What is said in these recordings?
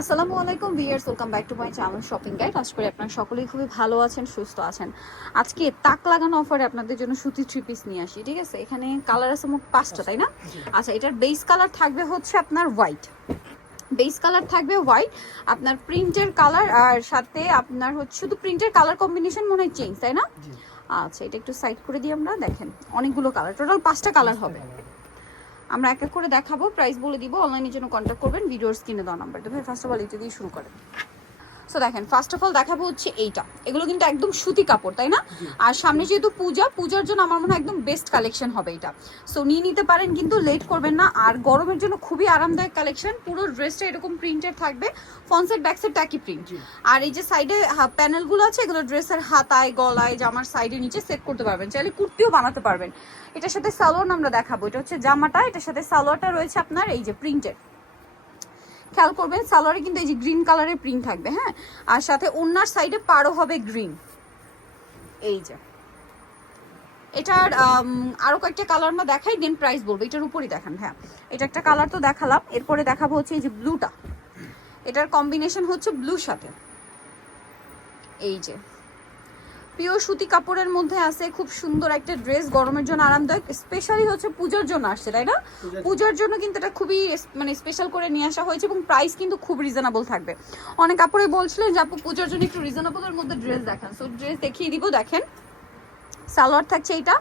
আসসালামু আলাইকুম viewers welcome back to my channel shopping guide আশা করি আপনারা সকলেই খুবই ভালো আছেন সুস্থ আছেন। আজকে তাক লাগানো অফারে আপনাদের জন্য সুতি থ্রি পিস নিয়ে আসি ঠিক আছে? এখানে কালার আছে মোট পাঁচটা তাই না? আচ্ছা এটার বেস কালার থাকবে হচ্ছে আপনার হোয়াইট বেস কালার থাকবে হোয়াইট আপনার প্রিন্টের কালার আর সাথে আপনার হচ্ছে শুধু প্রিন্টের কালার কম্বিনেশন মনে হয় চেঞ্জ তাই না? আচ্ছা এটা একটু সাইড করে দিই আমরা দেখেন অনেকগুলো কালার টোটাল পাঁচটা কালার হবে। আমরা এক এক করে দেখাবো প্রাইস বলে দিব অনলাইনের জন্য কন্ট্যাক্ট করবেন ভিডিওর স্ক্রিনে দেওয়া নাম্বার তো ভাই ফার্স্ট অফ অল এটা দিয়ে শুরু করেন। সো দেখেন ফার্স্ট অফ অল দেখাবো হচ্ছে এইটা। এগুলো কিন্তু একদম সুতি কাপড় তাই না? আর সামনে যেহেতু পূজা পূজার জন্য আমার মনে হয় একদম বেস্ট কালেকশন হবে এটা। সো নিয়ে নিতে পারেন কিন্তু লেট করবেন না। আর গরমের জন্য খুবই আরামদায়ক কালেকশন পুরো ড্রেসটা এরকম প্রিন্টের থাকবে। ফনসেট ব্যাকসেট টাকি প্রিন্ট আর এই যে সাইডে প্যানেলগুলো আছে এগুলো ড্রেসের হাতায় গলায় জামার সাইডে নিচে সেট করতে পারবেন। চাইলে কুর্তিও বানাতে পারবেন। এটার সাথে সালোয়ার আমরা দেখাবো। এটা হচ্ছে জামাটা এটার সাথে সালোয়ারটা রয়েছে আপনার এই যে প্রিন্টের খেয়াল করবেন সালোয়ারে কিন্তু এই যে গ্রিন কালারের প্রিন্ট থাকবে হ্যাঁ? আর সাথে ওনার সাইডে পারও হবে গ্রিন। এই যে। এটার আরও কয়েকটা কালার আমরা দেখাই, দেন প্রাইস বলব। এটার উপরই দেখান হ্যাঁ? এটা একটা কালার তো দেখালাম। এরপরে দেখাবো হচ্ছে এই যে ব্লুটা। এটার কম্বিনেশন হচ্ছে ব্লুর সাথে। এই যে। পিওর সুতি কাপড়ের মধ্যে আছে খুব সুন্দর একটা ড্রেস গরমের জন্য আরামদায়ক স্পেশালি হচ্ছে পুজোর জন্য আসছে তাই না? পুজোর জন্য। কিন্তু এটা খুবই মানে স্পেশাল করে নিয়ে আসা হয়েছে এবং প্রাইস কিন্তু খুব রিজনেবল থাকবে। অনেক কাপড়ে বলছিলেন যে আপু পুজোর জন্য একটু রিজনেবলের মধ্যে ড্রেস দেখান। সো ড্রেস দেখিয়ে দিব দেখেন। সালোয়ার থাকছে এইটা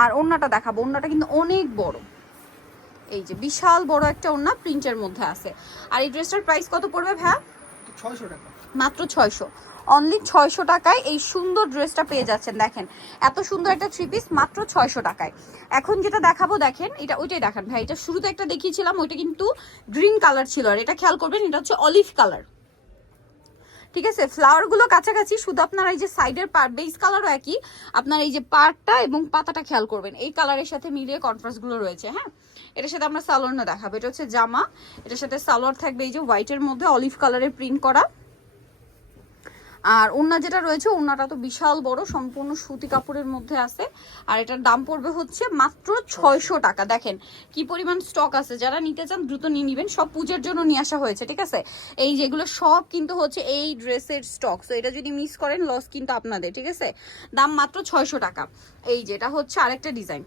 আর ওড়নাটা দেখাবো। ওড়নাটা কিন্তু অনেক বড়। এই যে বিশাল বড় একটা ওড়না প্রিন্টের মধ্যে আছে। আর এই ড্রেসটার প্রাইস কত পড়বে ভ্যা ছয়শো টাকা। মাত্র ছয়শো। অনলি ছয়শো টাকায় এই সুন্দর ড্রেসটা পেয়ে যাচ্ছেন, দেখেন। এত সুন্দর একটা থ্রি পিস মাত্র ছয়শো টাকায়। এখন যেটা দেখাবো, দেখেন, এটা ওইটাই দেখান ভাই, এটা শুরুতে একটা দেখিয়েছিলাম, ওইটা কিন্তু গ্রিন কালার ছিল, আর এটা খেয়াল করবেন, এটা হচ্ছে অলিভ কালার ঠিক আছে? ফ্লাওয়ারগুলো কাছাকাছি, শুধু আপনার এই যে সাইডের পার্ট বেস কালারও একই, আপনার এই যে পার্টটা এবং পাতাটা খেয়াল করবেন, এই কালারের সাথে মিলিয়ে কন্ট্রাস্টগুলো রয়েছে হ্যাঁ? এটার সাথে আমরা সালোয়ার না দেখাবো, এটা হচ্ছে জামা, এটার সাথে সালোয়ার থাকবে এই যে হোয়াইটের মধ্যে অলিভ কালারের প্রিন্ট করা। আর ওড়না যেটা রয়েছে ওনাটা তো বিশাল বড়, সম্পূর্ণ সুতি কাপড়ের মধ্যে আছে। আর এটার দাম পড়বে হচ্ছে মাত্র ছয়শো টাকা। দেখেন, কি পরিমাণ স্টক আছে। যারা নিতে চান, দ্রুত নিয়ে নিবেন। সব পুজোর জন্য নিয়ে আসা হয়েছে, ঠিক আছে? এই যেগুলো সব কিন্তু হচ্ছে এই ড্রেসের স্টক সো এটা যদি মিস করেন লস কিন্তু আপনাদের, ঠিক আছে? দাম মাত্র ছয়শো টাকা। এই যেটা হচ্ছে আরেকটা ডিজাইন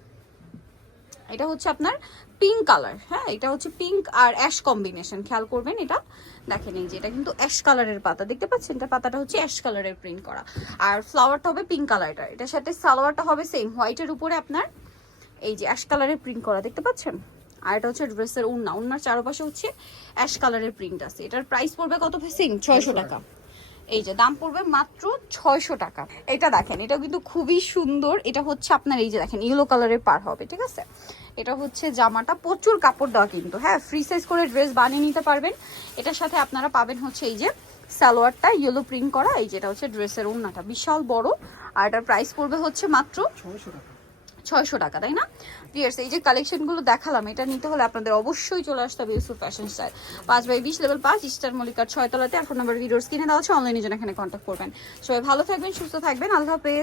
এটা হচ্ছে আপনার পিঙ্ক কালার হ্যাঁ? এটা হচ্ছে পিঙ্ক আর অ্যাশ কম্বিনেশন খেয়াল করবেন এটা। দেখেন এই যে এটা কিন্তু অ্যাশ কালারের পাতা দেখতে পাচ্ছেন? এটা পাতাটা হচ্ছে অ্যাশ কালারের প্রিন্ট করা। আর ফ্লাওয়ারটা হবে পিঙ্ক কালারটা এটার। সাথে সালোয়ারটা হবে সেম হোয়াইটের উপরে আপনার এই যে অ্যাশ কালারের প্রিন্ট করা দেখতে পাচ্ছেন? আর এটা হচ্ছে ড্রেসের উন্না উন্নার চারপাশে হচ্ছে অ্যাশ কালারের প্রিন্ট আছে। এটার প্রাইস পড়বে কত সেম ছয়শো টাকা। এই যে দাম পড়বে মাত্র ছয়শো টাকা। এটা দেখেন এটা কিন্তু খুবই সুন্দর। এটা হচ্ছে আপনার এই যে দেখেন ইয়েলো কালারের পার হবে ঠিক আছে? এটা হচ্ছে জামাটা। প্রচুর কাপড় দেওয়া কিন্তু হ্যাঁ ফ্রি সাইজ করে ড্রেস বানিয়ে নিতে পারবেন। এটার সাথে আপনারা পাবেন হচ্ছে এই যে সালোয়ারটা ইয়েলো প্রিন্ট করা এই যেটা হচ্ছে ড্রেসের ওড়নাটা। বিশাল বড় আর এটার প্রাইস পড়বে হচ্ছে মাত্র ছয়শো টাকা। ছয়শো টাকা তাই না? ভিয়ার্স এই যে কালেকশনগুলো দেখালাম এটা নিতে হলে আপনাদের অবশ্যই চলে আসতে হবে ইউসুফ ফ্যাশন স্টাইল পাঁচ বাই বিশ লেভেল পাঁচ স্টার মল্লিকার ছয়তলাতে। আর ফোন নাম্বার ভিডিওর স্ক্রিনে দেওয়া আছে অনলাইনে জন্য এখানে কন্ট্যাক্ট করবেন। সবাই ভালো থাকবেন সুস্থ থাকবেন আল্লাহ হাফেজ।